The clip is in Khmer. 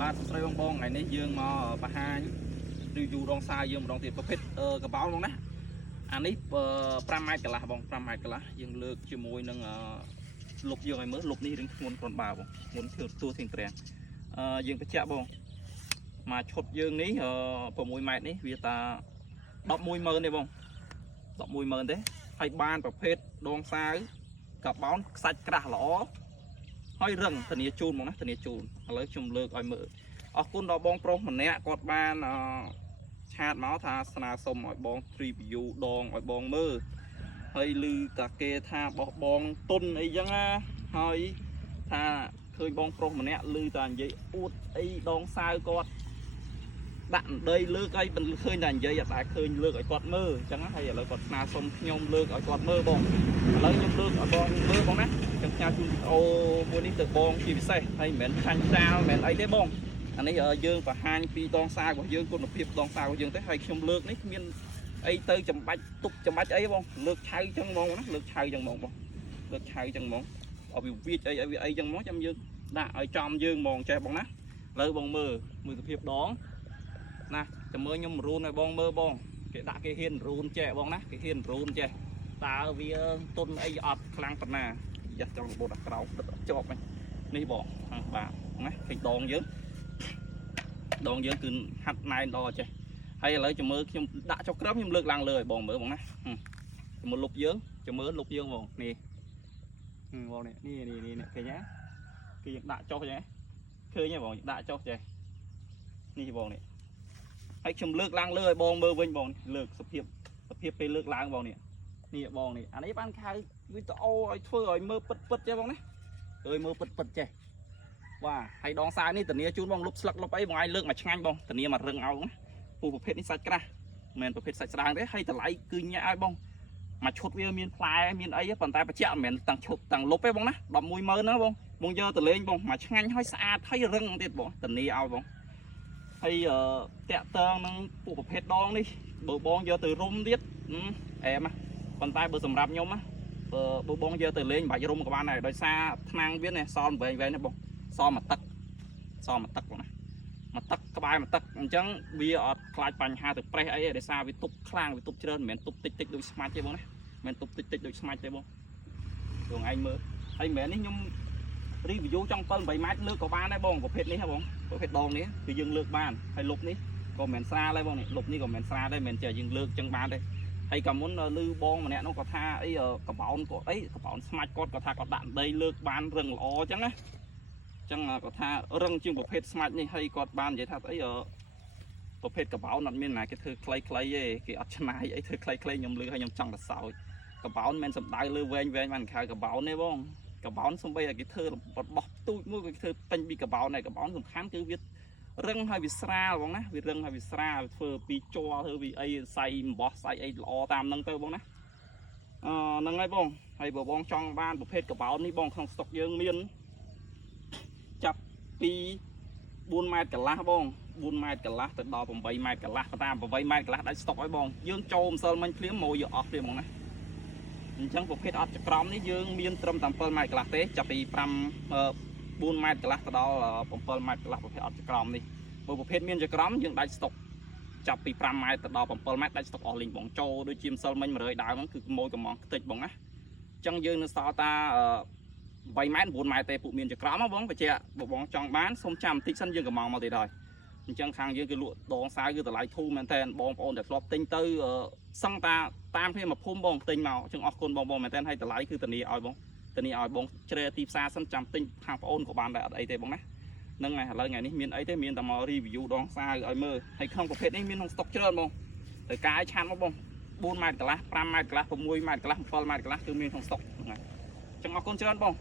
បាទស្រីបងថ្ងៃនេះយើងមកបង្ហាញរីយូដងសាយើងម្ដងទៀតប្រភេទកបោលបងណាអានេះ5ម៉ែត្រកន្លះបង5ម៉ែត្រកន្លះយើងលើកជាមួយនឹងលុបយើងឲ្យមើលលុបនេះរៀងធ្ងន់គ្រាន់បើបងធ្ងន់ទួធៀងត្រាំងយើងបញ្ជាក់បងមកឈុតយើងនេះ6ម៉ែត្រនេះវាតា110000ទេបង110000ទេហើយបានប្រភេទដងសាវកបោលខ្សាច់ក្រាស់ល្អហើយរឹងធានាជូនមកណាធានាជូនឥឡូវខ្ញុំលើកឲ្យមើលអរគុណដល់បងប្រុសម្នាក់គាត់បានឆាតមកថាស្នើសុំឲ្យបង review ដងឲ្យបងមើលហើយឮតាគេថាបោះបងទុនអីចឹងណាហើយថាឃើញបងប្រុសម្នាក់ឮតានិយាយអួតអីដងសាវគាត់ដាក់ដីលើកអីមិនឃើញតែនិយាយតែឃើញលើកឲ្យគាត់មើលអញ្ចឹងហើយឥឡូវគាត់ស្នើសុំខ្ញុំលើកឲ្យគាត់មើលបងឥឡូវខ្ញុំលើកឲ្យបងមើលបងណាខ្ញុំផ្ញើជូនវីដេអូមួយនេះទៅបងជាពិសេសហើយមិនមែនខាញ់តាលមិនមែនអីទេបងអានេះយើងបង្ហាញពីដងសាវរបស់យើងគុណភាពដងសាវរបស់យើងទេហើយខ្ញុំលើកនេះគ្មានអីទៅចំបាច់ទុកចំបាច់អីបងលើកឆៅអញ្ចឹងបងណាលើកឆៅអញ្ចឹងបងលើកឆៅអញ្ចឹងបងឲ្យវាវាចអីអញ្ចឹងមកចាំយើងដាក់ឲ្យចំយើងហ្មងចេះបងណាឥឡូវបងមើលសភាពដងណាចាំមើលខ្ញុំរូនឲ្យបងមើលបងគេដាក់គេហ៊ានរូនចេះបងណាគេហ៊ានរូនចេះតើវាទុនអីអត់ខ្លាំងប៉ុណ្ណាយ៉ាស់ចង់របូតអាក្រោមទឹកជាប់នេះបងបាទណាឃើញដងយើងគឺហាត់ណែនដល់ចេះហើយឥឡូវចាំមើលខ្ញុំដាក់ចុះក្រឹមខ្ញុំលើកឡើងលើឲ្យបងមើលបងណាចាំមើលលុបយើងចាំមើលលុបយើងបងនេះបងនេះឃើញទេគឺយើងដាក់ចុះចឹងឃើញទេបងដាក់ចុះចេះនេះបងនេះហើយខ្ញុំលើកឡើងលើឲ្យបងមើលវិញបងលើកសភាពពេលលើកឡើងបងនេះបងនេះអានេះបានខៅវីដេអូឲ្យធ្វើឲ្យមើលពិតចេះបងណាអើយមើលពិតចេះបាទហើយដងសាយនេះធានាជូនបងលុបស្លឹកលុបអីបងឯងលើកមកឆ្ងាញ់បងធានាមករឹងអោណាពូប្រភេទនេះសាច់ក្រាស់មិនមែនប្រភេទសាច់ស្រាងទេហើយតម្លៃគឺញាក់ឲ្យបងមកឈុតវាមានផ្លែមានអីប៉ុន្តែបញ្ជាក់មិនមែនតាំងឈុតតាំងលុបទេបងណា110,000ហ្នឹងបងយកទៅលេងបងមកឆ្ងាញ់ហើយស្អាតហើយរឹងទៀតបងធានាឲ្យបងហើយតាក់តងនឹងពួកប្រភេទដងនេះបើបងយកទៅរុំទៀតអែមប៉ុន្តែបើសម្រាប់ខ្ញុំណាបើបងយកទៅលេងបាច់រុំក៏បានដែរដោយសារថ្នាំងវានេះសល់វែងណាបងសល់មកទឹកបងណាមកទឹកក្បែរមកទឹកអញ្ចឹងវាអត់ខ្លាចបញ្ហាទៅប្រេះអីដោយសារវាទប់ខ្លាំងវាទប់ច្រើនមិនមែនទប់តិចដូចស្មាច់ទេបងណាមិនមែនទប់តិចដូចស្មាច់ទេបងឯងមើលហើយមិនមែននេះខ្ញុំreview ចង់7 8ម៉ែត្រលើកក៏បានដែរបងប្រភេទនេះហ៎បងប្រភេទដងនេះគឺយើងលើកបានហើយលុបនេះក៏មិនស្រាលដែរបងនេះលុបនេះក៏មិនស្រាលដែរមិនចេះយើងលើកចឹងបានទេហើយក៏មុនឮបងម្នាក់នោះគាត់ថាអីកបោនគាត់អីកបោនស្មាច់គាត់ថាគាត់ដាក់ដីលើកបានរឹងល្អចឹងណាចឹងគាត់ថារឹងជាងប្រភេទស្មាច់នេះហើយគាត់បាននិយាយថាអីប្រភេទកបោនអត់មានណាគេធ្វើខ្លីទេគេអត់ឆ្នៃអីធ្វើខ្លីខ្ញុំលឺហើយខ្ញុំចង់ទៅសោចកបោនមិនសំដៅលើវែងបានខៅកបោនទេបងកបោនសំបីឲ្យគេធ្វើរបស់ទូចមួយគេធ្វើពេញពីកបោននេះកបោនសំខាន់គឺវារឹងហើយវាស្រាលបងណាវារឹងហើយវាស្រាលធ្វើពីជ័រធ្វើពីអីសៃអំបោះសៃអីល្អតាមហ្នឹងទៅបងណាហ្នឹងហើយបងហើយបើបងចង់បានប្រភេទកបោននេះបងក្នុងស្តុកយើងមានចាប់ពី4ម៉ែត្រកន្លះបង4ម៉ែត្រកន្លះទៅដល់8ម៉ែត្រកន្លះតាម8ម៉ែត្រកន្លះដាច់ស្តុកឲ្យបងយើងចូលម្សិលមិញភ្លាមមកយកអស់ភ្លាមបងណាអញ្ចឹងប្រភេទអត់ចក្រមនេះយើងមានត្រឹមតែ7ម៉ែត្រកន្លះទេចាប់ពី4ម៉ែត្រកន្លះទៅដល់7ម៉ែត្រកន្លះប្រភេទអត់ចក្រមនេះបើប្រភេទមានចក្រមយើងដាច់ស្តុកចាប់ពី5ម៉ែត្រទៅដល់7ម៉ែត្រដាច់ស្តុកអស់លេងបងចូលដូចជាម្សិលមិញ100ដើមហ្នឹងគឺម៉ួយកំងខ្ទេចបងណាអញ្ចឹងយើងនៅសល់តា8ម៉ែត្រ9ម៉ែត្រទេពួកមានចក្រមហ៎បងបញ្ជាក់បើបងចង់បានសុំចាំបន្តិចសិនយើងកំងមកទៀតហើយអញ្ចឹងខាងយើងគឺលក់ដងសាវគឺតម្លៃធូរមែនតើបងប្អូនដែលធ្លាប់ទិញទៅសឹងតាតាមគ្នាមកភូមិបងទិញមកអញ្ចឹងអរគុណបងមែនតើហើយតម្លៃគឺធានាឲ្យបងធានាឲ្យបងជ្រើទីផ្សារសិនចាំទិញខាងប្អូនក៏បានដែរអត់អីទេបងណាហ្នឹងហើយឥឡូវថ្ងៃនេះមានអីទេមានតែមក review ដងសាវឲ្យមើលហើយក្នុងប្រភេទនេះមានក្នុងស្តុកច្រើនបងត្រូវការឲ្យឆាន់មកបង4ម៉ែត្រកន្លះ5ម៉ែត្រកន្លះ6ម៉ែត្រកន្លះ7ម៉ែត្រកន្លះគឺមានក្នុងស្តុកហ្នឹងហើយអញ្ចឹងអរគុណច្រើនបង